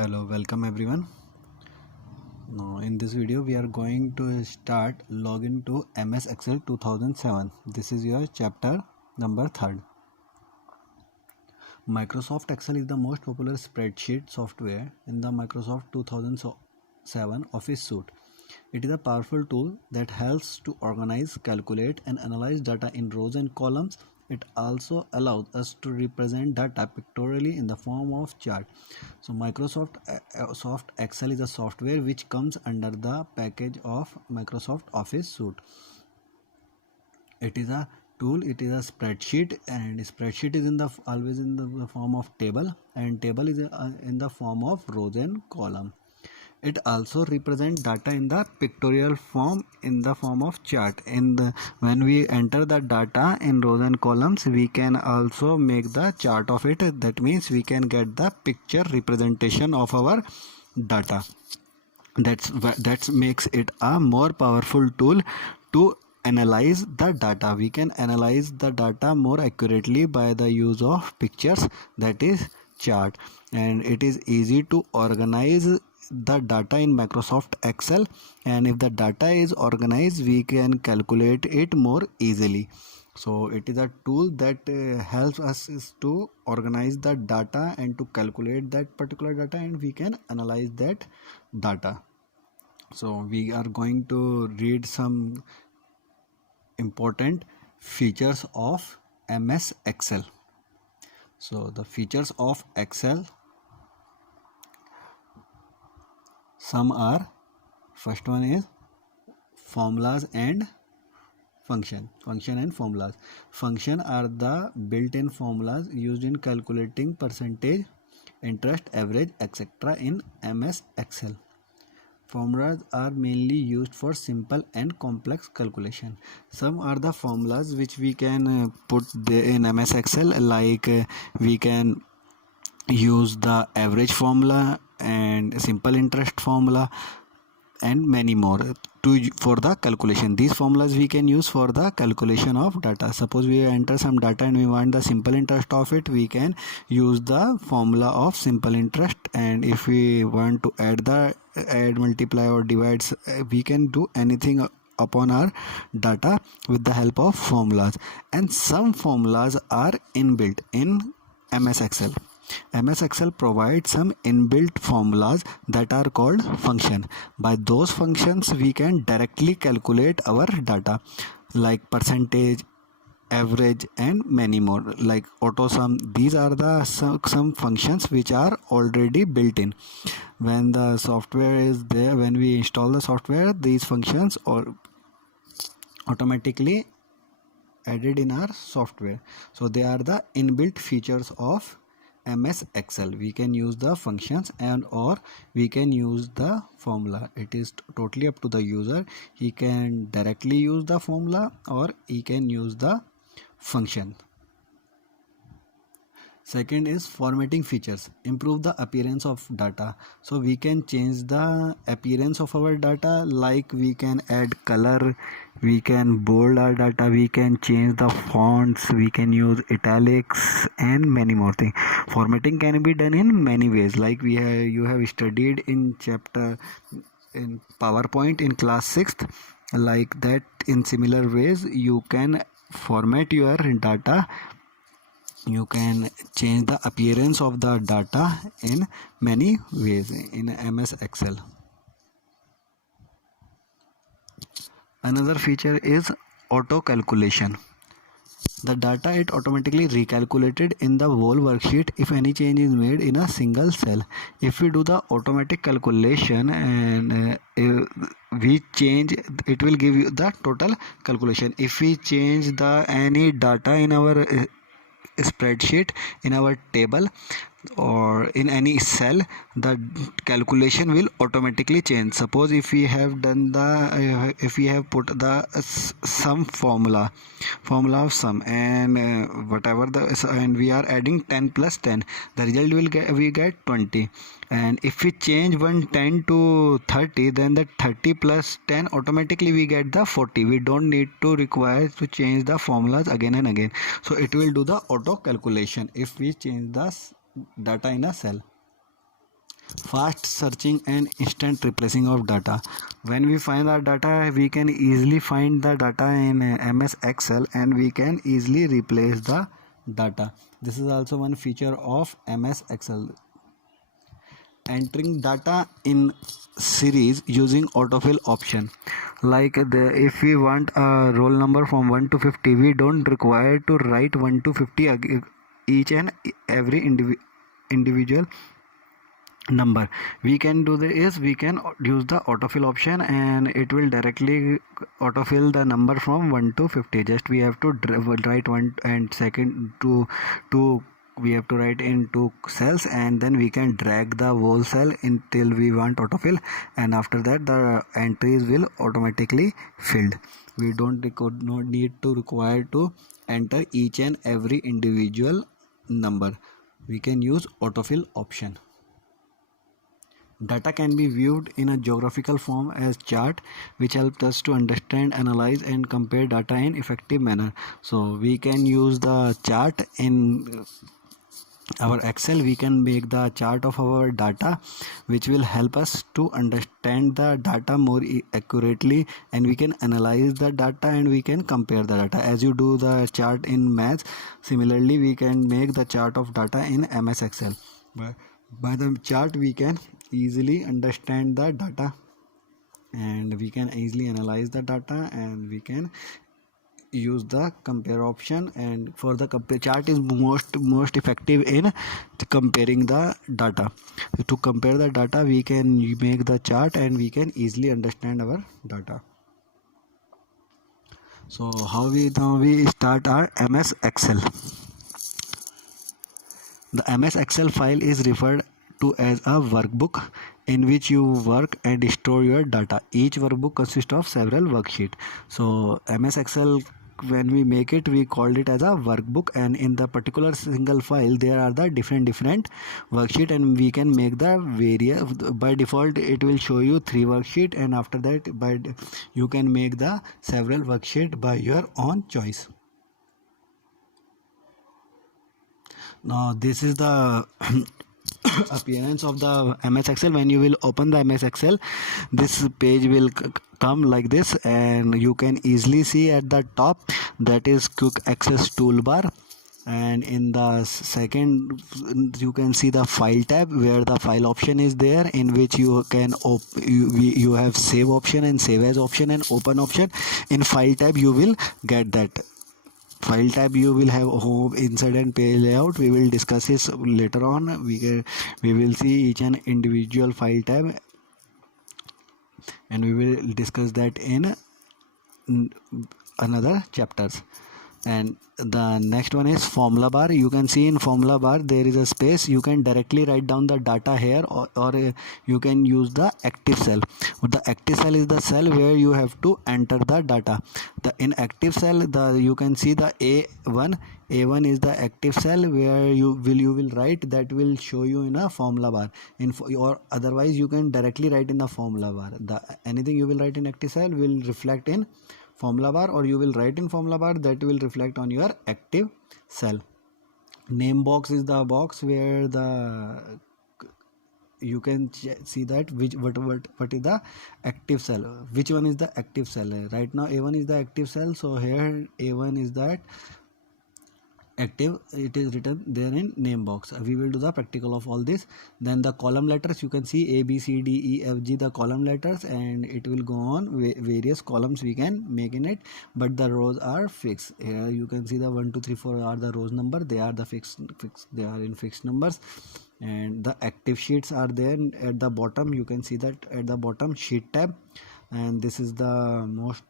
Hello, welcome everyone. Now in this video we are going to start login to MS Excel 2007. This is your chapter number 3rd. Microsoft Excel is the most popular spreadsheet software in the Microsoft 2007 Office suite. It is a powerful tool that helps to organize, calculate and analyze data in rows and columns. It also allows us to represent data pictorially in the form of chart. So Microsoft Soft Excel is a software which comes under the package of Microsoft Office suite. It is a tool, it is a spreadsheet, and spreadsheet is always in the form of table, and table is in the form of rows and column. It also represents data in the pictorial form in the form of chart. When we enter the data in rows and columns, we can also make the chart of it. That means we can get the picture representation of our data. That makes it a more powerful tool to analyze the data. We can analyze the data more accurately by the use of pictures, that is chart, and it is easy to organize the data in Microsoft Excel, and if the data is organized we can calculate it more easily. So it is a tool that helps us to organize the data and to calculate that particular data, and we can analyze that data. So we are going to read some important features of MS Excel. So the features of Excel, some are, first one is formulas and function and formulas. Function are the built-in formulas used in calculating percentage, interest, average, etc. in MS Excel. Formulas are mainly used for simple and complex calculation. Some are the formulas which we can put in MS Excel, like we can use the average formula and simple interest formula and many more for the calculation. These formulas we can use for the calculation of data. Suppose we enter some data and we want the simple interest of it, we can use the formula of simple interest, and if we want to add, multiply or divides, we can do anything upon our data with the help of formulas. And some formulas are inbuilt in MS Excel. MS Excel provides some inbuilt formulas that are called function. By those functions we can directly calculate our data, like percentage, average and many more, like auto sum. These are the some functions which are already built in. When the software is there, when we install the software, these functions are automatically added in our software. So they are the inbuilt features of MS Excel. We can use the functions and or we can use the formula. It is totally up to the user. He can directly use the formula or he can use the function. Second is formatting features. Improve the appearance of data. So we can change the appearance of our data, like we can add color, we can bold our data, we can change the fonts, we can use italics and many more things. Formatting can be done in many ways, like you have studied in chapter in PowerPoint in class 6th. Like that, in similar ways you can format your data. You can change the appearance of the data in many ways in MS Excel. Another feature is auto calculation. The data is automatically recalculated in the whole worksheet if any change is made in a single cell. If we do the automatic calculation and we change, it will give you the total calculation. If we change the any data in our spreadsheet, in our table or in any cell, the calculation will automatically change. Suppose if we have done the if we have put the sum formula of sum and whatever the, and we are adding 10 plus 10, the result will get 20. And if we change 10 to 30, then the 30 plus 10 automatically we get the 40. We don't need to require to change the formulas again and again. So it will do the auto calculation if we change the data in a cell. Fast searching and instant replacing of data. When we find our data, we can easily find the data in MS Excel and we can easily replace the data. This is also one feature of MS Excel. Entering data in series using autofill option, like if we want a roll number from 1 to 50, we don't require to write 1 to 50 each and every individual number. We can do this is we can use the autofill option and it will directly autofill the number from 1 to 50. Just we have to write one and second to we have to write in two cells and then we can drag the whole cell until we want autofill, and after that the entries will automatically filled. We don't no need to require to enter each and every individual number. We can use autofill option. Data can be viewed in a geographical form as chart, which helps us to understand, analyze and compare data in effective manner. So we can use the chart in our Excel. We can make the chart of our data, which will help us to understand the data more accurately, and we can analyze the data and we can compare the data. As you do the chart in maths, similarly we can make the chart of data in MS Excel. By the chart we can easily understand the data and we can easily analyze the data, and we can use the compare option. And for the compare, chart is most effective in comparing the data. To compare the data, we can make the chart and we can easily understand our data. So how we start our MS Excel. The MS Excel file is referred to as a workbook in which you work and store your data. Each workbook consists of several worksheets. So MS Excel, when we make it, we called it as a workbook, and in the particular single file there are the different worksheet, and we can make the various. By default it will show you 3 worksheet, and after that you can make the several worksheet by your own choice. Now this is the appearance of the MS Excel. When you will open the MS Excel, this page will come like this, and you can easily see at the top that is quick access toolbar, and in the second you can see the file tab where the file option is there, in which you can you have save option and save as option and open option. In file tab you will get that. File tab you will have home, insert and page layout. We will discuss this later on. We will see each and individual file tab, and we will discuss that in another chapters. And the next one is formula bar. You can see in formula bar there is a space. You can directly write down the data here, or you can use the active cell. The active cell is the cell where you have to enter the data. The in active cell, you can see the A1 is the active cell where you will write, that will show you in a formula bar. Or otherwise you can directly write in the formula bar. Anything you will write in active cell will reflect in formula bar, or you will write in formula bar, that will reflect on your active cell. Name box is the box where you can see that what is the active cell, which one is the active cell. Right now A1 is the active cell, so here A1 is that active. It is written there in name box. We will do the practical of all this. Then the column letters, you can see A B C D E F G, the column letters, and it will go on various columns we can make in it, but the rows are fixed. Here you can see the 1 2 3 4 are the rows number. They are the fixed they are in fixed numbers. And the active sheets are there at the bottom. You can see that at the bottom, sheet tab, and this is the most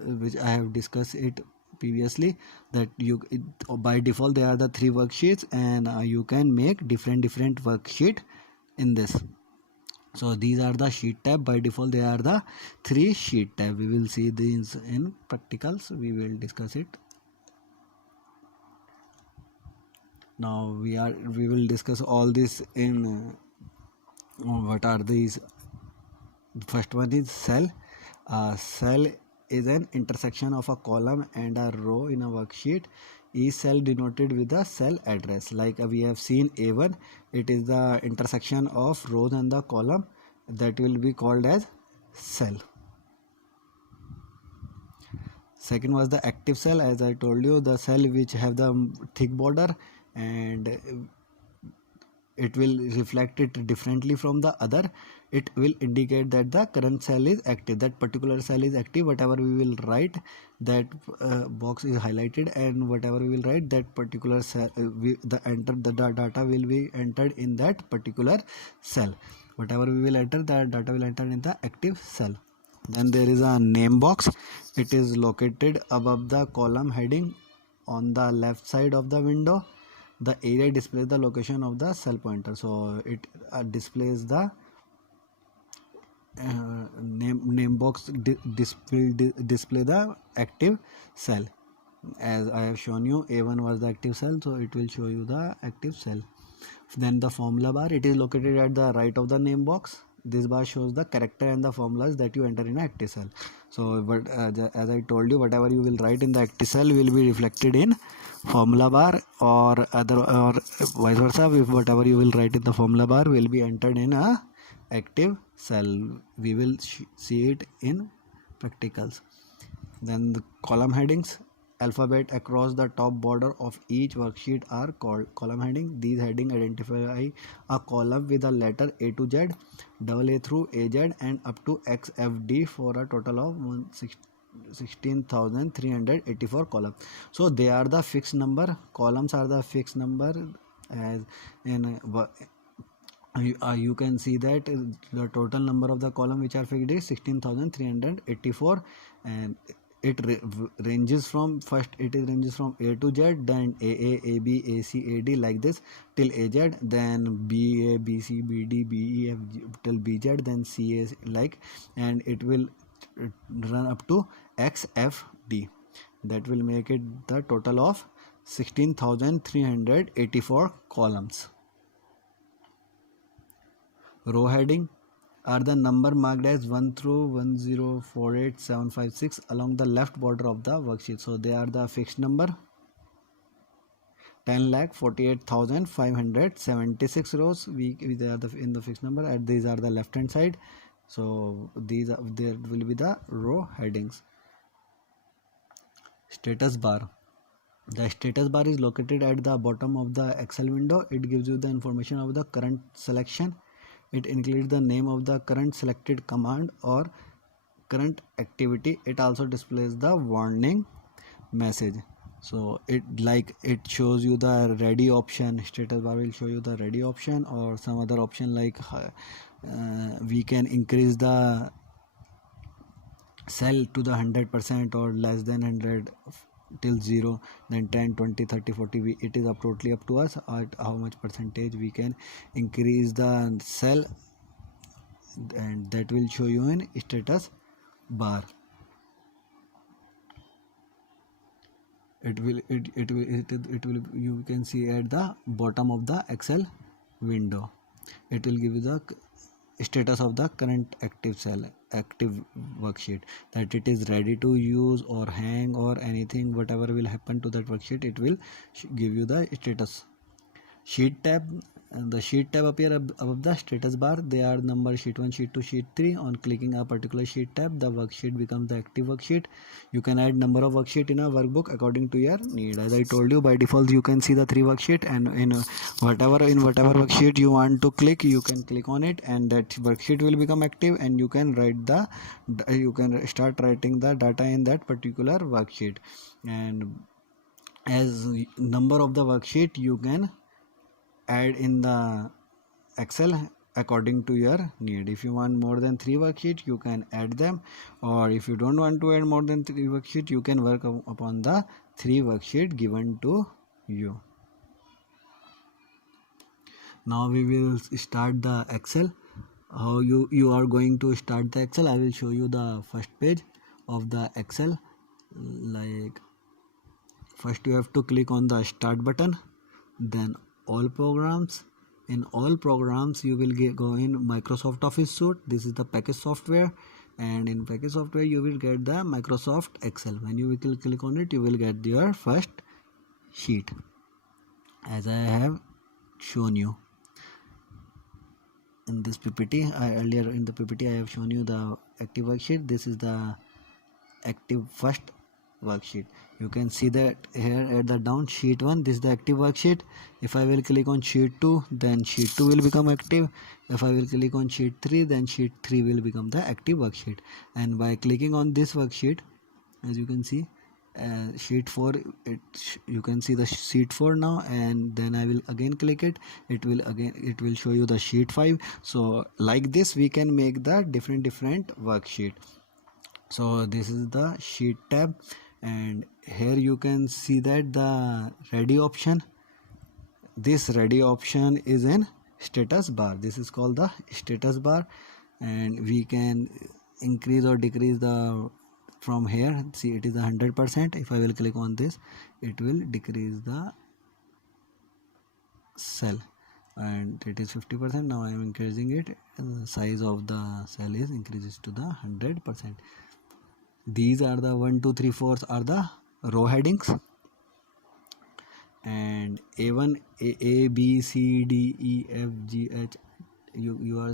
which I have discussed it previously, that by default they are the 3 worksheets, and you can make different worksheet in this. So these are the sheet tab. By default they are the 3 sheet tab. We will see these in practicals. We will discuss it. Now we will discuss all this in what are these. First one is cell. Cell is an intersection of a column and a row in a worksheet. each cell denoted with the cell address. Like we have seen A1, it is the intersection of rows and the column, that will be called as cell. Second was the active cell. As I told you, the cell which have the thick border, and it will reflect it differently from the other. It will indicate that the current cell is active, that particular cell is active. Whatever we will write, that box is highlighted, and whatever we will write, that particular cell, the data will be entered in that particular cell. Whatever we will enter, that data will enter in the active cell. Then there is a name box. It is located above the column heading on the left side of the window. The area displays the location of the cell pointer, so it displays the name box display the active cell. As I have shown you, A1 was the active cell, so it will show you the active cell. Then the formula bar, it is located at the right of the name box. This bar shows the character and the formulas that you enter in an active cell. So but as I told you, whatever you will write in the active cell will be reflected in formula bar, or vice versa. If whatever you will write in the formula bar will be entered in a active cell, we will see it in practicals. Then the column headings, alphabet across the top border of each worksheet are called column heading. These headings identify a column with a letter A to Z, AA through AZ, and up to XFD for a total of 16,384 columns. So they are the fixed number. Columns are the fixed number. As in you can see that the total number of the column which are fixed is 16,384, and it ranges from ranges from A to Z, then AA, AB, AC, AD, like this till AZ, then BA, BC, BD, BE, F till BZ, then CA, like, and it will run up to XFD. That will make it the total of 16,384 columns. Row heading are the number marked as 1 through 1048756 along the left border of the worksheet. So they are the fixed number. 10,48,576 rows. They are in the fixed number, and these are the left hand side. So there will be the row headings. Status bar. The status bar is located at the bottom of the Excel window. It gives you the information of the current selection. It includes the name of the current selected command or current activity. It also displays the warning message. So it shows you the ready option. Status bar will show you the ready option, or some other option, like we can increase the cell to the 100% or less than 100 till 0, then 10, 20, 30, 40. It is totally up to us at how much percentage we can increase the cell, and that will show you in status bar. It will you can see at the bottom of the Excel window. It will give you the status of the current active worksheet, that it is ready to use or hang or anything. Whatever will happen to that worksheet, it will give you the status. Sheet tab, and the sheet tab appear above the status bar. They are number sheet 1, sheet 2, sheet 3. On clicking a particular sheet tab, the worksheet becomes the active worksheet. You can add number of worksheet in a workbook according to your need. As I told you, by default you can see the 3 worksheet, and in whatever worksheet you want to click, you can click on it, and that worksheet will become active, and you can start writing the data in that particular worksheet. And as number of the worksheet, you can add in the Excel according to your need. If you want more than 3 worksheets, you can add them, or if you don't want to add more than 3 worksheets, you can work upon the 3 worksheet given to you. Now we will start the Excel. How you are going to start the Excel? I will show you the first page of the Excel. Like, first you have to click on the start button, then all programs. In all programs, you will go in Microsoft Office Suite. This is the package software, and in package software you will get the Microsoft Excel. When you will click on it, you will get your first sheet, as I have shown you in this PPT. Earlier in the PPT I have shown you the active worksheet. This is the active first worksheet. You can see that here at the down, sheet 1, this is the active worksheet. If I will click on sheet 2, then sheet 2 will become active. If I will click on sheet 3, then sheet 3 will become the active worksheet. And by clicking on this worksheet, as you can see, sheet 4, you can see the sheet 4 now, and then I will again click it. It will show you the sheet 5. So like this we can make the different worksheet. So this is the sheet tab, and here you can see that the ready option, this ready option is in status bar. This is called the status bar, and we can increase or decrease the from here. See, it is 100%. If I will click on this, it will decrease the cell, and it is 50%. Now I am increasing it, and the size of the cell is increases to the 100%. These are the 1 2 3 4 are the row headings, and A1 A B C D E F G H, you are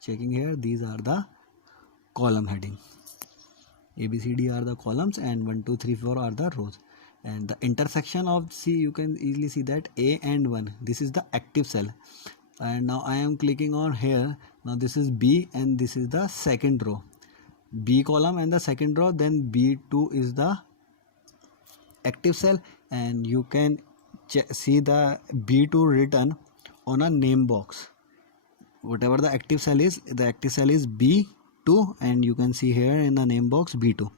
checking here, these are the column heading. A B C D are the columns, and 1 2 3 4 are the rows. And the intersection of C, you can easily see that A and 1, this is the active cell. And now I am clicking on here. Now this is B, and this is the second row, B column and the second row. Then B2 is the active cell, and you can see the B2 written on a name box. Whatever the active cell is, the active cell is B2, and you can see here in the name box B2.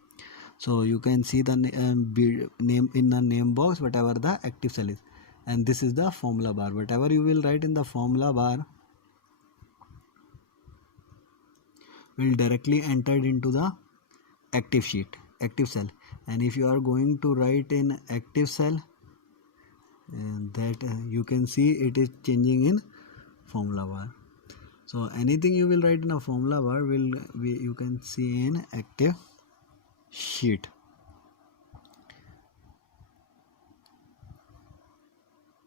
So you can see the name in the name box, whatever the active cell is. And this is the formula bar. Whatever you will write in the formula bar will directly entered into the active cell. And if you are going to write in active cell, that you can see it is changing in formula bar. So anything you will write in a formula bar you can see in active sheet.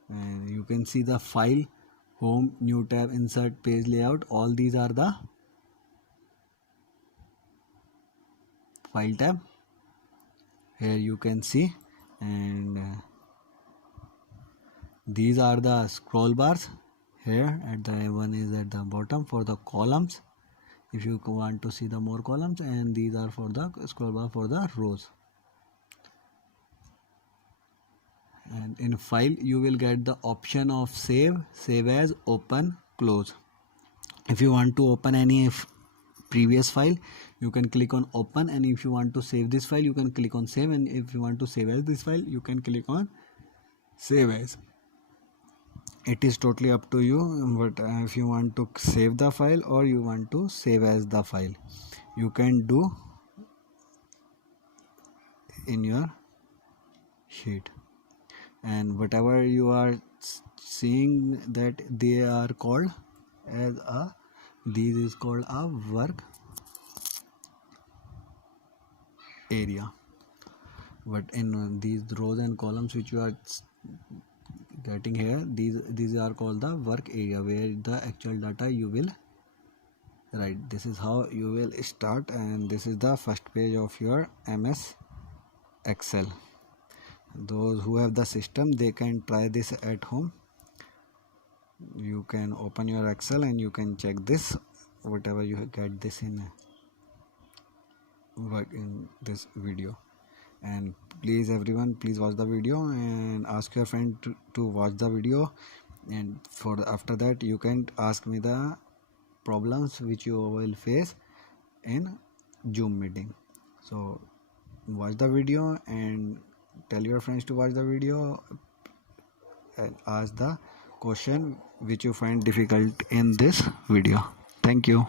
And you can see the file, home, new tab, insert, page layout. All these are the file tab. Here you can see, and these are the scroll bars. Here at the one is at the bottom for the columns, if you want to see the more columns, and these are for the scroll bar for the rows. And in file you will get the option of save as, open, close. If you want to open any previous file, you can click on open, and if you want to save this file, you can click on save, and if you want to save as this file, you can click on save as. It is totally up to you, but if you want to save the file or you want to save as the file, you can do in your sheet. And whatever you are seeing that they are called as a, this is called a work area. But in these rows and columns which you are getting here, these are called the work area, where the actual data you will write. This is how you will start, and this is the first page of your MS Excel. Those who have the system, they can try this at home. You can open your Excel and you can check this, whatever you get this in this video. And please everyone, please watch the video and ask your friend to watch the video, and after that you can ask me the problems which you will face in Zoom meeting. So watch the video and tell your friends to watch the video, and ask the question which you find difficult in this video. Thank you.